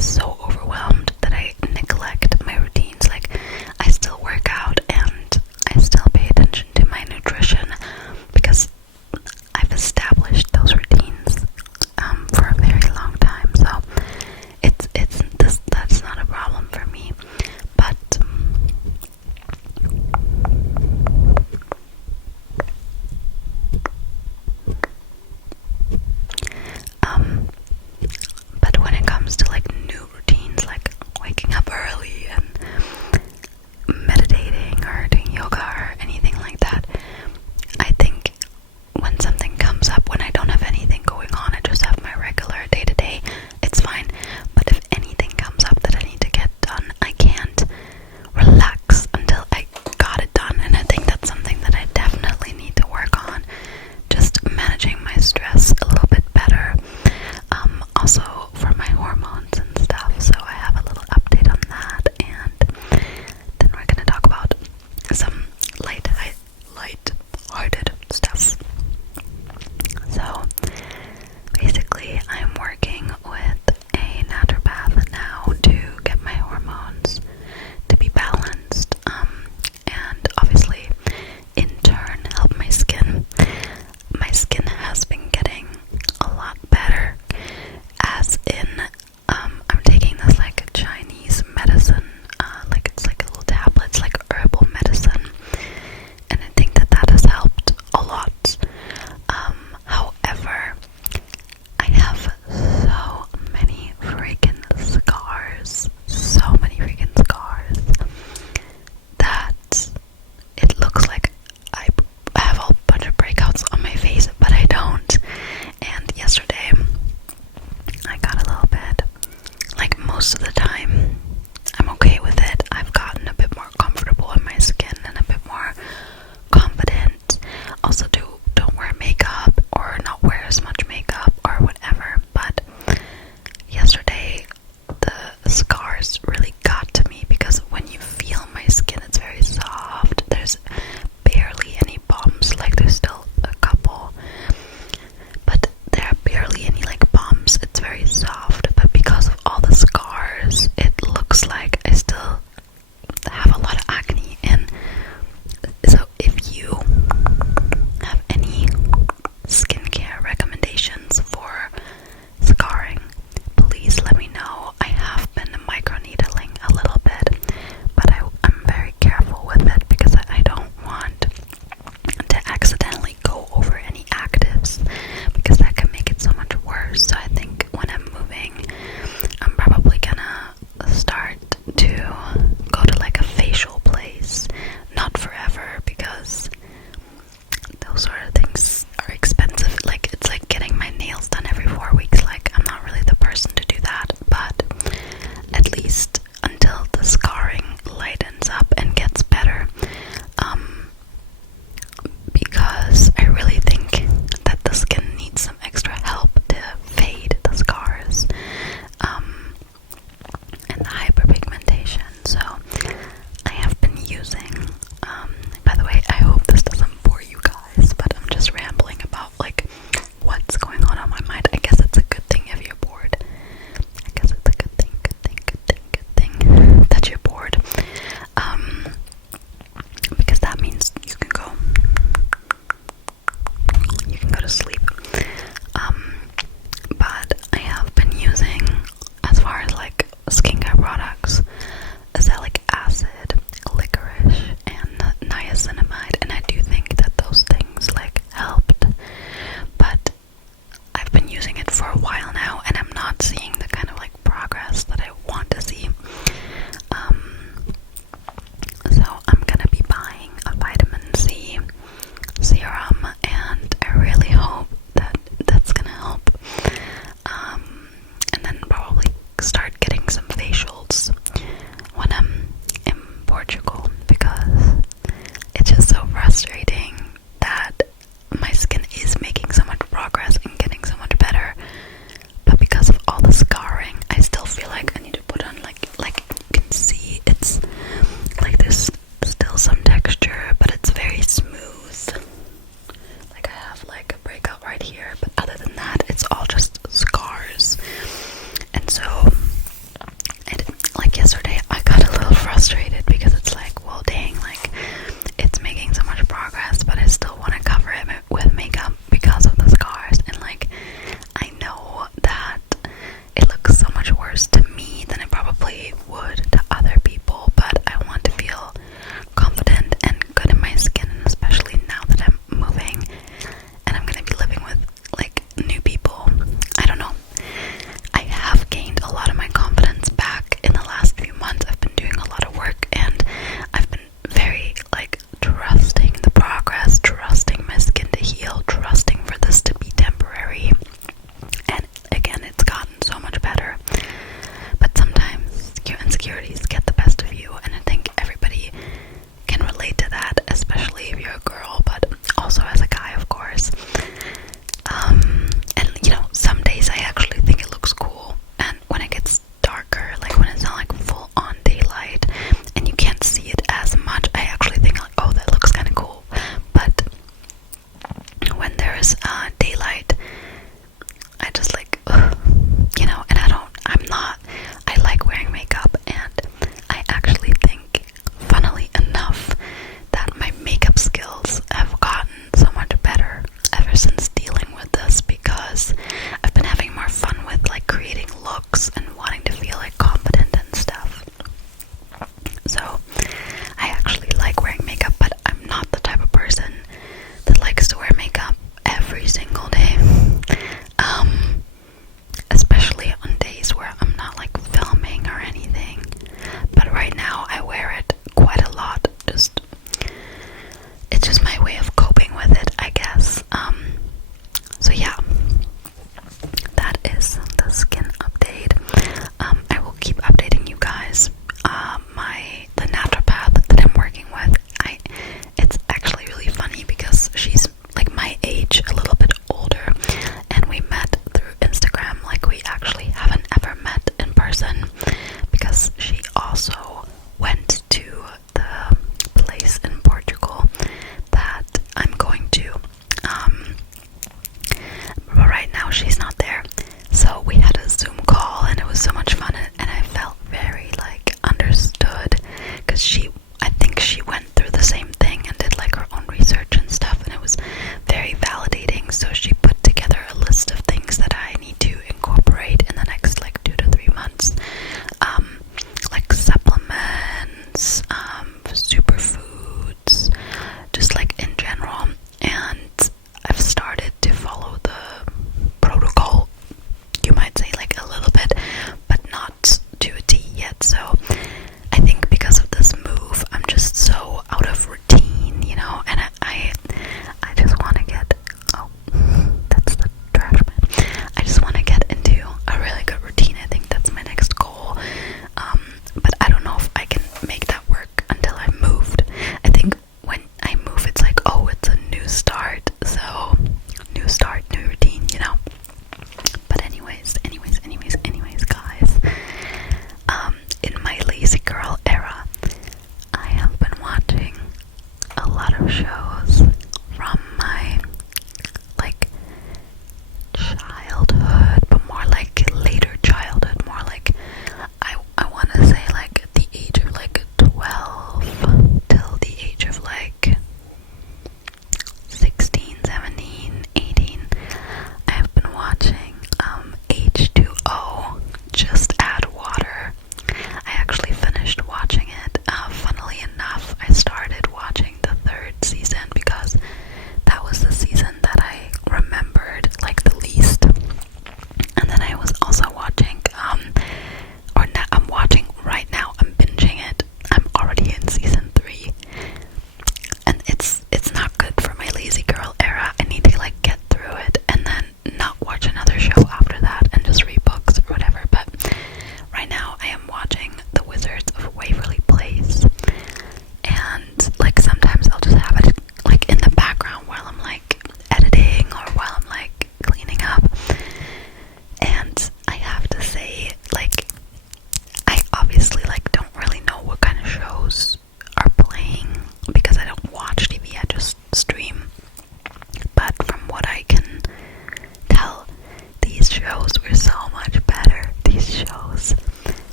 so overwhelmed that I neglect my routines. Like, I still work out and I still pay attention to my nutrition because I've established those routines for a very long time. So that's not a problem for me. But but when it comes to like new routines,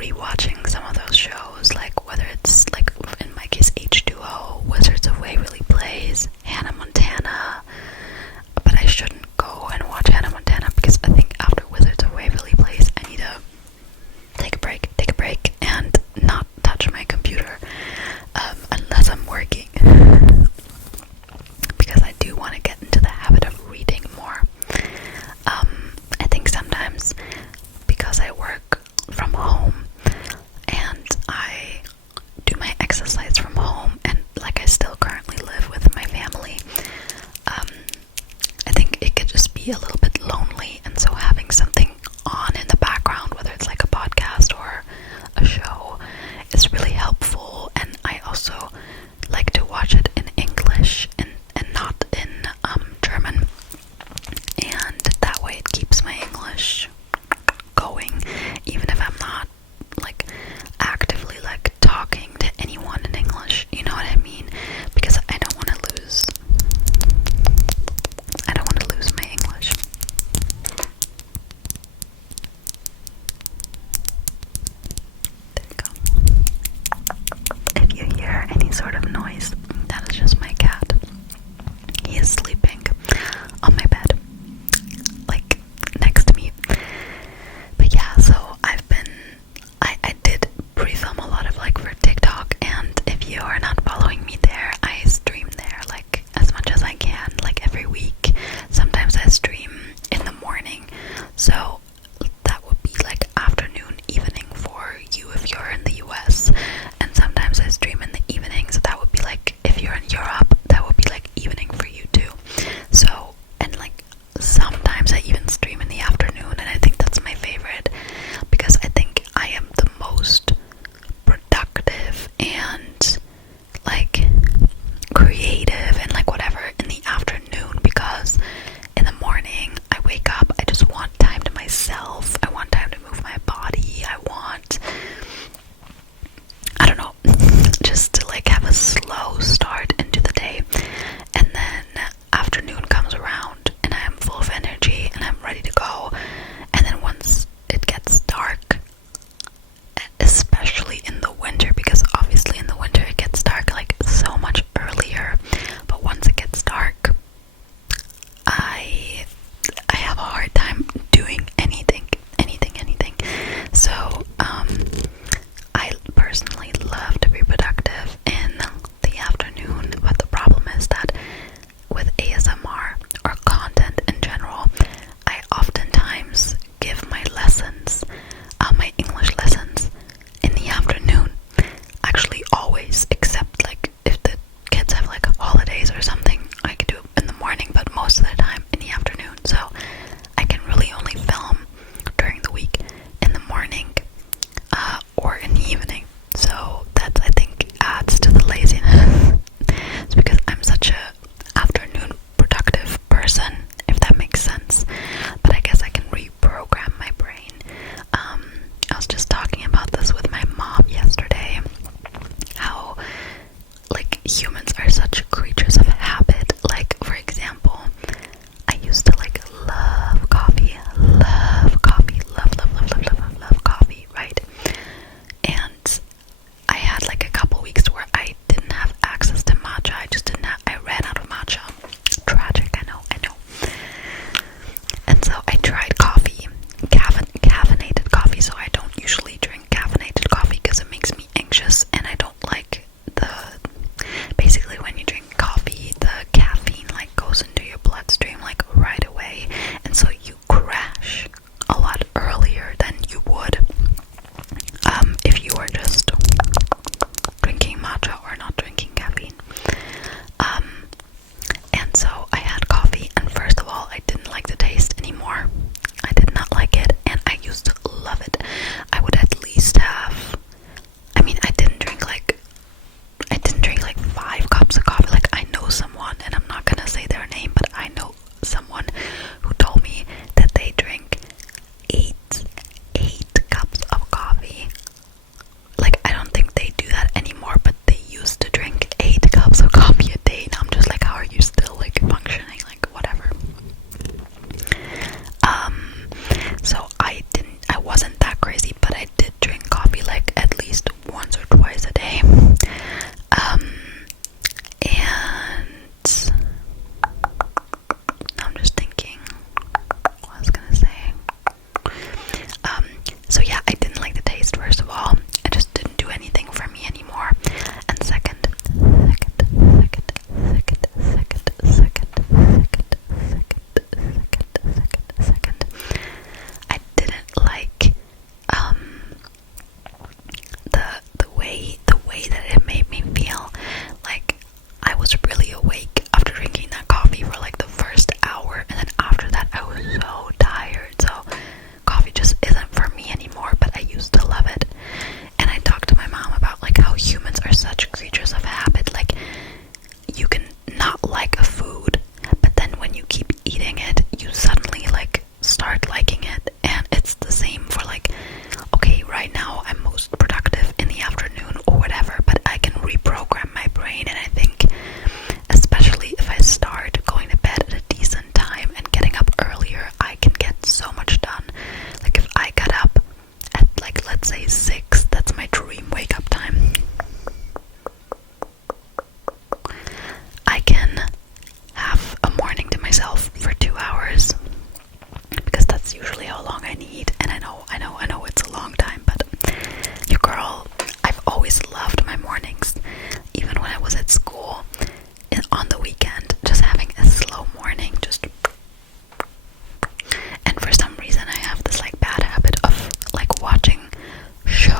rewatching some of those shows, like whether it's like in my case H2O, Wizards of Waverly Place, Hannah Montana. But I shouldn't go and watch Hannah Montana because I think after Wizards of Waverly Place I need to take a break and not touch my computer unless I'm working, because I do want to get into the habit of reading more. I think sometimes because I work from home and I do my exercise from home, and like I still currently live with my family, I think it could just be a little bit lonely, and so having something on in the background, whether it's like a podcast or a show, is really helpful. And I also like to watch it in English and not in German, and that way it keeps my English going, even if I'm not like actively like talking to anyone in English, you know what I mean? Because I don't want to lose my English. There you go. If you hear any sort of noise, that is just my cat. He is sleeping on my bed, like next to me. But yeah, so I did pre-film a lot of like for TikTok, and if you are not following me let's say 6. That's my dream wake up time. I can have a morning to myself for 2 hours because that's usually how long I need. And I know it's a long time, but your girl, I've always loved my mornings. Even when I was at school, on the weekend, just having a slow morning, just. And for some reason, I have this like bad habit of like watching shows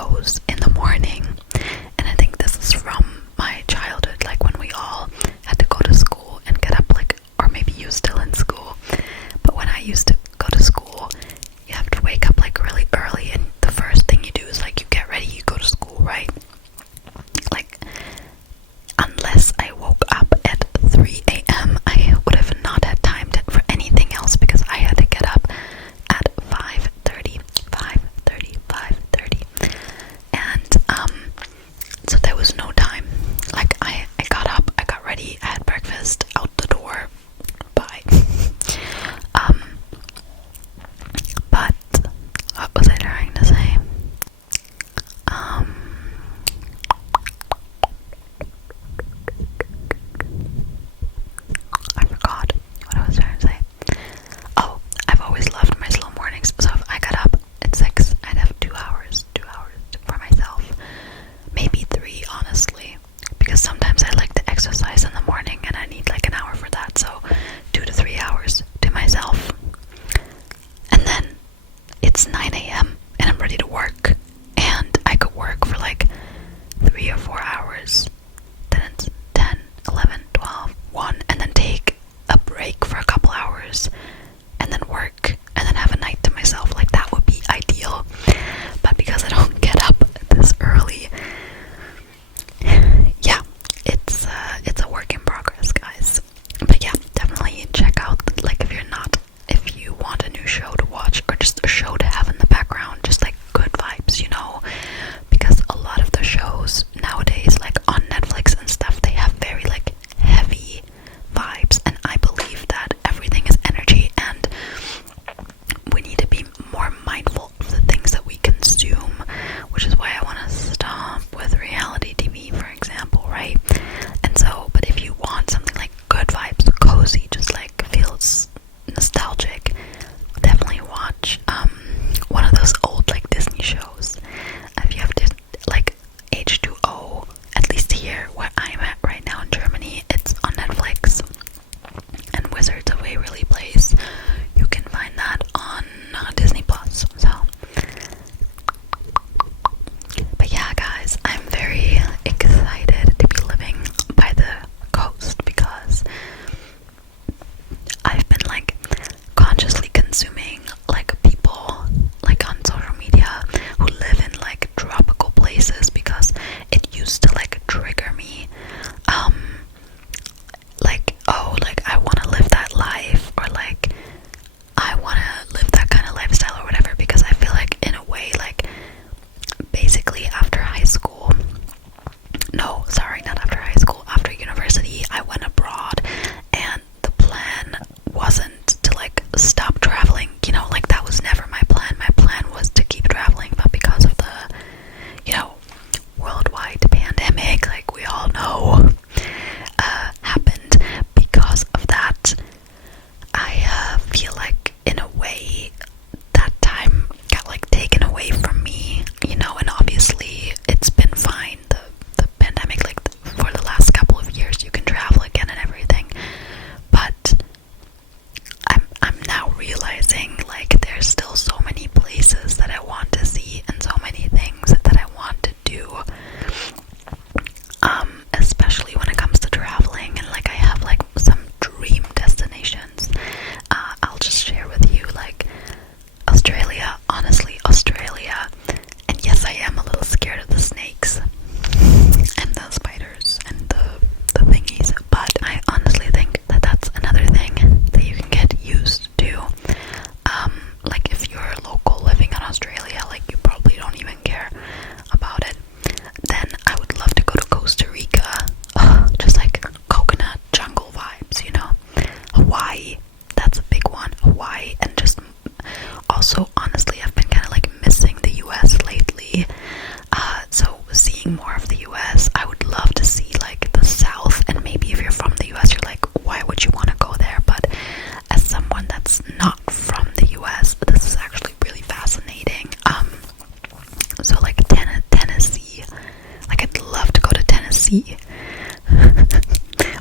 Tennessee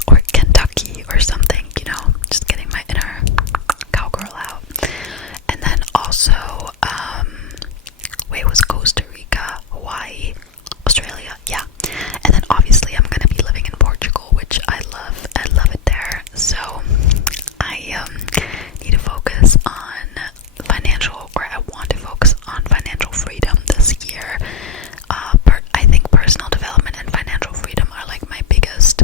or Kentucky or something, you know, just getting my inner cowgirl out. And then also, wait, it was Costa Rica, Hawaii, Australia, yeah. And then obviously I'm gonna be living in Portugal, which I love it there. So I need to focus on I want to focus on financial freedom this year. I think personal development and financial freedom are like my biggest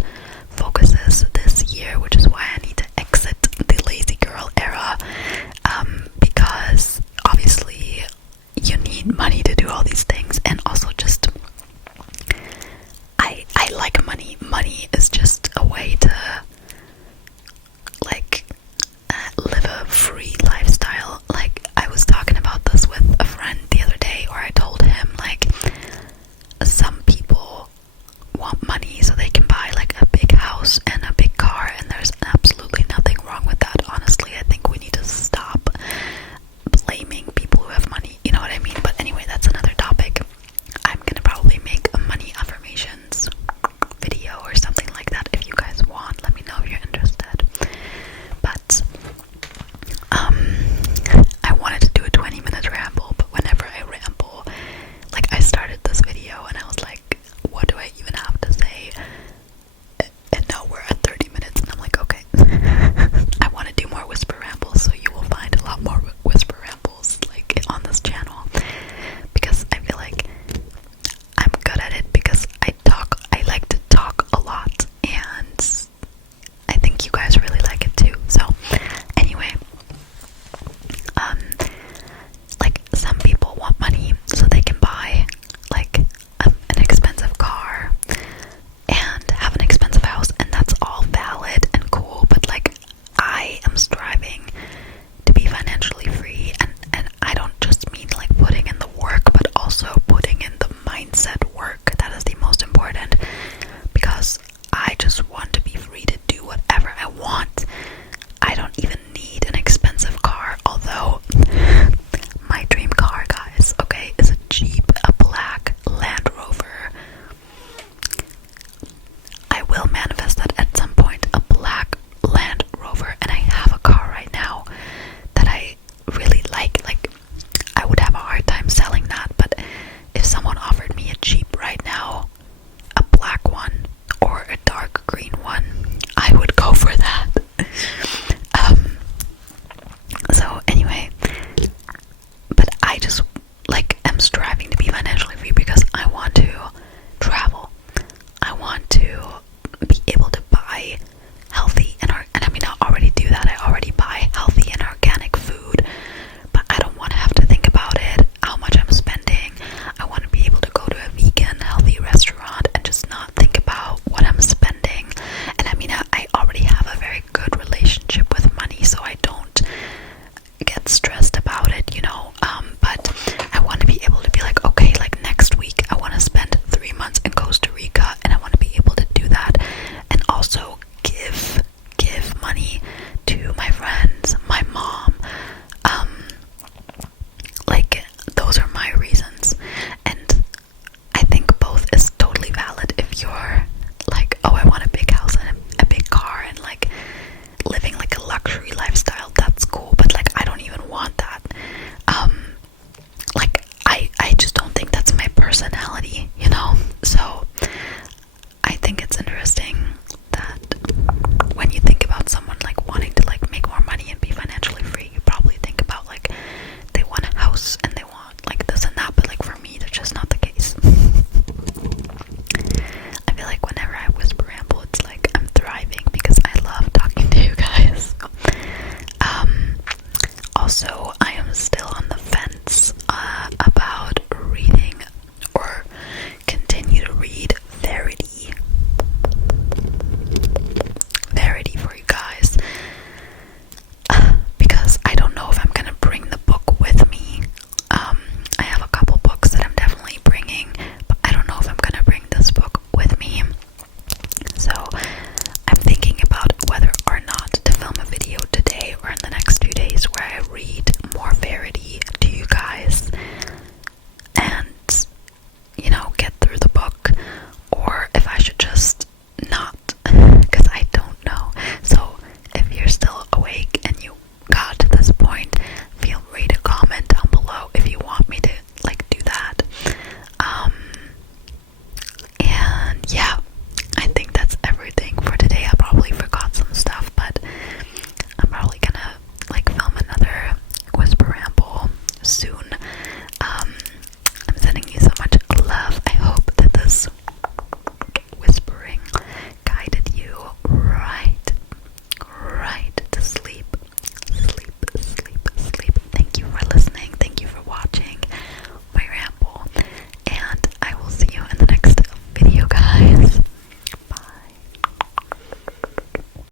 focuses this year, which is why I need to exit the lazy girl era, because obviously you need money to do all these things, and also just I like money. Money is just a way to